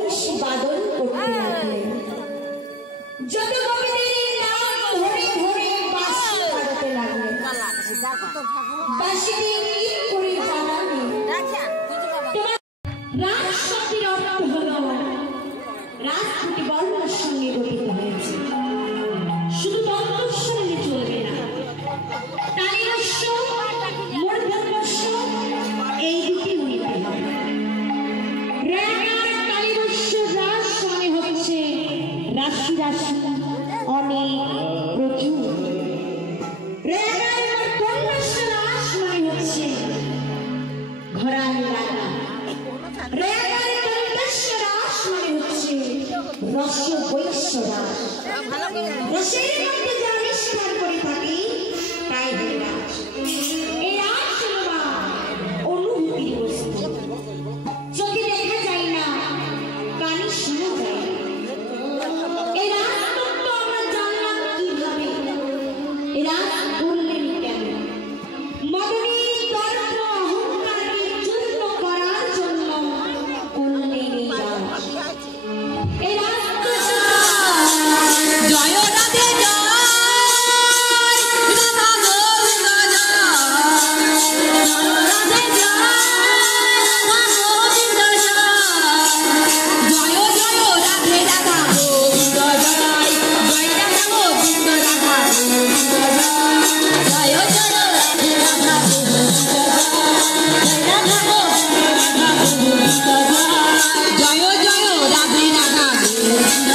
বংশী বাদল করতে লাগলেন। যত গোপীদের নাম ধরে ধরে বাঁশি বাজাতে লাগলেন। বাঁশিটি কি করে জানালেন? রাজ শব্দের অর্থ হলো রাজ দুটি বর্ণের সঙ্গে গঠিত হয়েছে। শুধু তন্তস্বরে চলবে না, তালিরস্য মূর্ধন্যস্য এই দুটি উঠতে হবে। তালিরস্য রাস মানে হচ্ছে রাশি রাশি, অনেক, প্রচুর। মূর্ধন্যস্য রাস মানে হচ্ছে ঘোড়ার লাগা। রস বৈশ্য রাস, রসের মধ্যে যা মিশ্রণ করে থাকি তাই হয় রাস। এই রাস হলো অনুভূতির বস্তু, চোখে দেখা যায় না, কানে শোনা যায় না। এই রাস তত্ত্ব আমরা জানলাম কিভাবে? এই রাস করলেন কেন? মদনের তর্ক অহংকারকে চূর্ণ করার জন্য করলেন এই রাস। এই রাস জয় রাধে জয় রাধা গোবিন্দ জয় রাধে জয় রাধা গোবিন্দ জয় জয় রাধে রাধা গোবিন্দ জয় জয় রাধা গোবিন্দ রাধা গোবিন্দ জয় জয় রাধে রাধা গোবিন্দ জয় রাধা গোবিন্দ রাধা গোবিন্দ জয় জয় রাধে রাধা গোবিন্দ